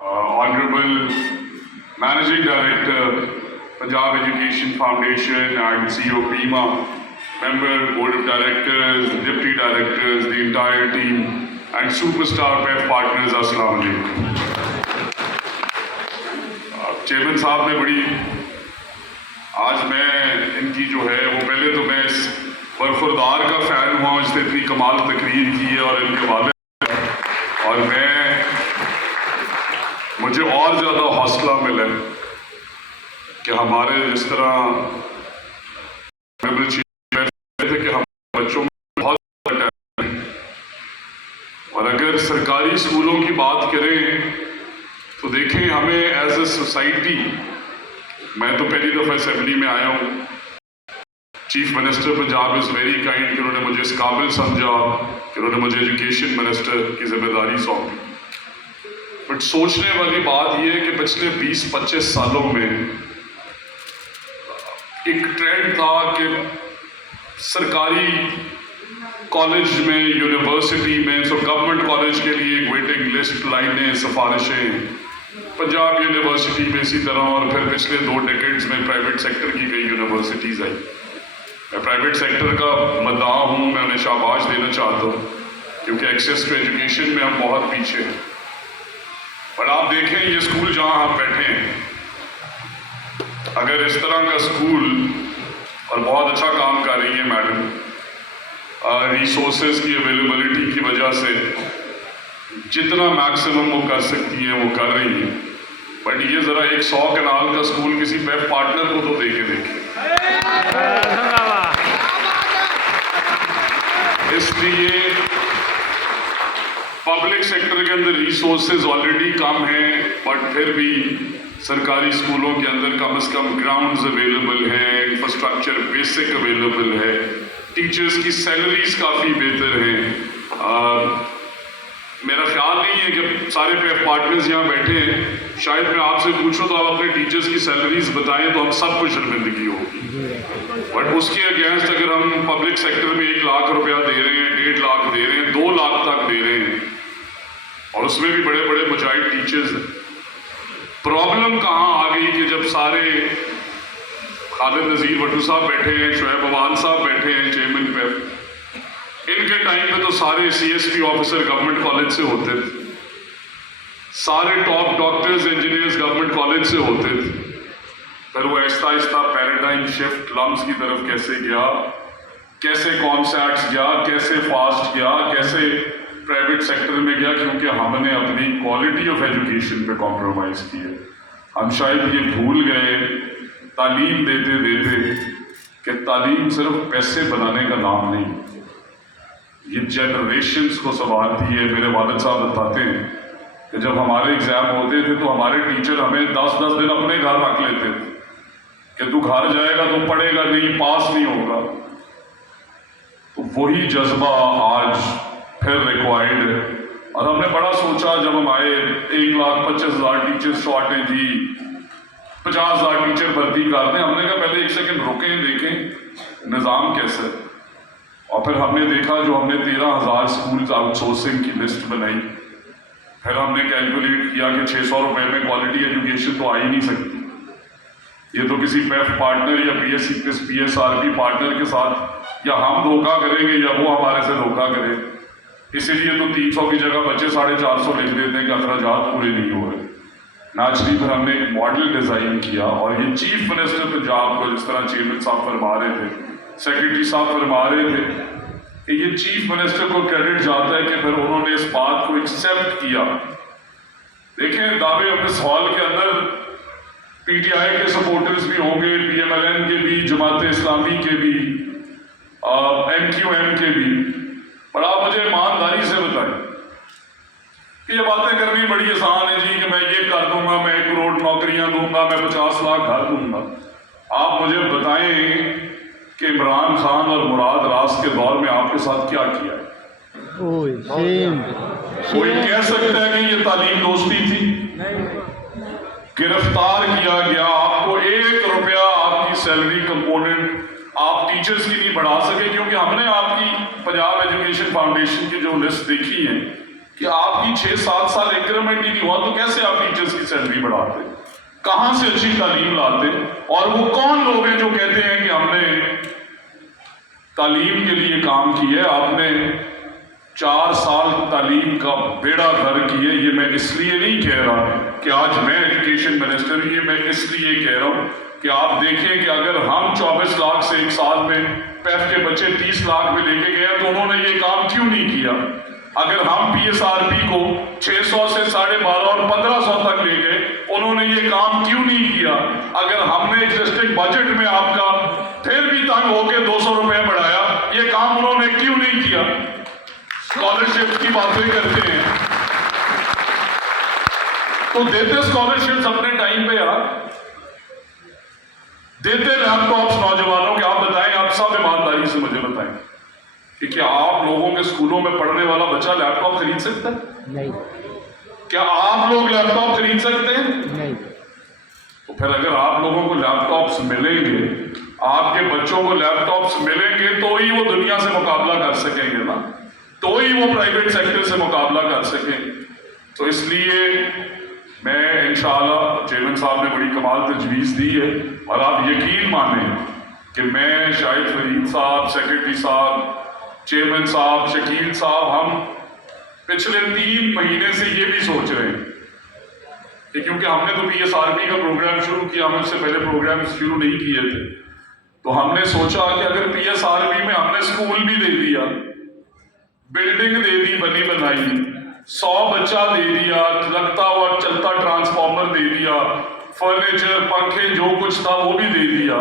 Honorable Managing Director, Punjab Education Foundation and CEO PIMA, member, Board of Directors, Deputy Directors, the entire team, and superstar PEF partners, Assalamu Alaikum. Chairman साहब ने बड़ी आज मैं इनकी जो है वो पहले तो मैं इस बरखुरदार का फ़ैन हुआ, इसने इतनी कमाल तकरीर की है और इनके वाले और मुझे और ज़्यादा हौसला मिला कि हमारे जिस तरह थे कि हम बच्चों में बहुत और अगर सरकारी स्कूलों की बात करें तो देखें हमें एज ए सोसाइटी, मैं तो पहली दफ़ा असेंबली में आया हूँ, chief minister Punjab is very kind कि उन्होंने मुझे इस काबिल समझा कि उन्होंने मुझे एजुकेशन मिनिस्टर की जिम्मेदारी सौंपी। बट सोचने वाली बात यह है कि पिछले 20-25 सालों में एक ट्रेंड था कि सरकारी कॉलेज में, यूनिवर्सिटी में, सो गवर्नमेंट कॉलेज के लिए एक वेटिंग लिस्ट, लाइनें, सिफारिशें, पंजाब यूनिवर्सिटी में इसी तरह, और फिर पिछले 2 डेकेड्स में प्राइवेट सेक्टर की कई यूनिवर्सिटीज़ आई। मैं प्राइवेट सेक्टर का मद्दाह हूँ, मैं उन्हें शाबाश देना चाहता हूँ क्योंकि एक्सेस टू एजुकेशन में हम बहुत पीछे हैं। पर आप देखें ये स्कूल जहाँ आप बैठे हैं, अगर इस तरह का स्कूल, और बहुत अच्छा काम कर रही है मैडम, रिसोर्सेज की अवेलेबिलिटी की वजह से जितना मैक्सिमम वो कर सकती हैं वो कर रही है। बट ये ज़रा एक 100 कनाल का स्कूल किसी पेप पार्टनर को तो दे के देखें। इसलिए पब्लिक सेक्टर के अंदर रिसोर्सेज ऑलरेडी कम हैं, बट फिर भी सरकारी स्कूलों के अंदर कम से कम ग्राउंड्स अवेलेबल हैं, इंफ्रास्ट्रक्चर बेसिक अवेलेबल है, टीचर्स की सैलरीज काफ़ी बेहतर हैं। मेरा ख्याल नहीं है कि सारे पेफ पार्टनर्स यहाँ बैठे हैं, शायद मैं आपसे पूछूं तो आप अपने टीचर्स की सैलरीज बताएं तो हम सबको शर्मिंदगी होगी। बट उसके अगेंस्ट अगर हम पब्लिक सेक्टर में 1 लाख रुपया दे रहे हैं, 1.5 लाख दे रहे हैं, 2 लाख तक दे रहे हैं, और उसमें भी बड़े बड़े मुजाहिद टीचर्स हैं। प्रॉब्लम कहाँ आ गई कि जब सारे खालिद नज़ीर भट्टू साहब बैठे हैं, शोएब अवान साहब बैठे हैं, चेयरमैन पेफ, इनके टाइम पे तो सारे CSP ऑफिसर गवर्नमेंट कॉलेज से होते थे, सारे top doctors engineers government college से होते थे। फिर वो Aahista Aahista paradigm shift lumps की तरफ कैसे गया, कैसे कॉन्सेप्ट्स गया, कैसे फास्ट गया, कैसे प्राइवेट सेक्टर में गया, क्योंकि हमने अपनी क्वालिटी ऑफ एजुकेशन पे कॉम्प्रोमाइज़ किया। हम शायद ये भूल गए तालीम देते देते कि तालीम सिर्फ पैसे बनाने का नाम नहीं, ये जनरेशन्स को संभालती है। मेरे वालिद साहब बताते हैं कि जब हमारे एग्ज़ाम होते थे तो हमारे टीचर हमें 10-10 दिन अपने घर रख लेते थे कि तू घर जाएगा तो पढ़ेगा नहीं, पास नहीं होगा। तो वही जज्बा आज फिर रिक्वायर्ड है, और हमने बड़ा सोचा जब हम आए 1,25,000 टीचर्स शॉर्ट हैं जी, 50,000 टीचर भर्ती कर दें। हमने कहा पहले 1 सेकंड रुकें, देखें निज़ाम कैसा है, और फिर हमने देखा जो हमने 13,000 स्कूल्स आउटसोर्सिंग की लिस्ट बनाई। फिर हमने कैलकुलेट किया कि 600 रुपये में क्वालिटी एजुकेशन तो आ ही नहीं सकती। ये तो किसी पेफ पार्टनर या PSRP पार्टनर के साथ या हम धोखा करेंगे या वो हमारे से धोखा करे। इसीलिए तो 300 की जगह बच्चे 450 लिख देते हैं कि अखराजात पूरे नहीं हो रहे। नेचुरली फिर हमने एक मॉडल डिज़ाइन किया, और ये चीफ मिनिस्टर पंजाब को जिस तरह चेयरमैन साहब फरमा रहे थे, सेक्रेटरी साहब फरमा रहे थे, ये चीफ मिनिस्टर को क्रेडिट जाता है कि फिर उन्होंने इस बात को एक्सेप्ट किया। देखें दावे अपने सवाल के अंदर PTI के सपोर्टर्स भी होंगे, PMLN के भी, जमात इस्लामी के भी, MQM के भी, पर आप मुझे ईमानदारी से बताएं कि ये बातें करनी बड़ी आसान है जी कि मैं ये कर दूंगा, मैं 1 करोड़ नौकरियां दूंगा, मैं 50 लाख घर दूंगा। आप मुझे बताएं कि इमरान खान और मुराद रास के दौर में आपके साथ क्या किया है? कोई कह सकता है कि ये तालीम दोस्ती थी? गिरफ्तार किया गया, आपको 1 रुपया आपकी सैलरी कंपोनेंट आप टीचर्स की नहीं बढ़ा सके, क्योंकि हमने आपकी पंजाब एजुकेशन फाउंडेशन की जो लिस्ट देखी है کہ آپ کی 6-7 سال انکریمنٹ ہی نہیں ہوا تو کیسے آپ ٹیچرز کی سیلری بڑھاتے؟ کہاں سے اچھی تعلیم لاتے؟ اور وہ کون لوگ ہیں جو کہتے ہیں کہ ہم نے تعلیم کے لیے کام کیا ہے؟ آپ نے 4 سال تعلیم کا بیڑا غرق کیے. یہ میں اس لیے نہیں کہہ رہا کہ آج میں ایجوکیشن منسٹر، یہ میں اس لیے کہہ رہا ہوں کہ آپ دیکھیں کہ اگر ہم 24 لاکھ سے ایک سال میں پیف کے بچے 30 لاکھ میں لے کے گئے تو انہوں نے یہ کام کیوں نہیں کیا؟ اگر ہم پی ایس آر پی کو 600 سے 12.5 اور 1500 تک لے گئے، انہوں نے یہ کام کیوں نہیں کیا؟ اگر ہم نے ایگزسٹنگ بجٹ میں آپ کا پھر بھی تنگ ہو کے 200 روپے بڑھایا، یہ کام انہوں نے کیوں نہیں کیا؟ اسکالرشپ کی باتیں کرتے ہیں تو دیتے اسکالرشپس اپنے ٹائم پہ یار، دیتے لیپ ٹاپس نوجوانوں کے. آپ بتائیں، آپ سب ایمانداری سے مجھے بتائیں کہ کیا آپ لوگوں کے اسکولوں میں پڑھنے والا بچہ لیپ ٹاپ خرید سکتا ہے؟ نہیں. کیا آپ لوگ لیپ ٹاپ خرید سکتے ہیں؟ نہیں. تو پھر اگر آپ لوگوں کو لیپ ٹاپس ملیں گے، آپ کے بچوں کو لیپ ٹاپس ملیں گے تو ہی وہ دنیا سے مقابلہ کر سکیں گے نا، تو ہی وہ پرائیویٹ سیکٹر سے مقابلہ کر سکیں. تو اس لیے میں انشاءاللہ چیئرمین صاحب نے بڑی کمال تجویز دی ہے، اور آپ یقین مانیں کہ میں، شاہد فرید صاحب، سیکرٹری صاحب، چیئرمین صاحب، شکیل صاحب، ہم پچھلے 3 مہینے سے یہ بھی سوچ رہے ہیں کہ کیونکہ ہم نے تو پی ایس آر پی کا پروگرام شروع کیا، ہم اس سے پہلے پروگرام شروع نہیں کیے تھے، تو ہم نے سوچا کہ اگر پی ایس آر پی میں ہم نے اسکول بھی دے دیا، بلڈنگ دے دی بنی بنائی، 100 بچہ دے دیا، لگتا ہوا چلتا ٹرانسفارمر دے دیا، فرنیچر، پنکھے، جو کچھ تھا وہ بھی دے دیا،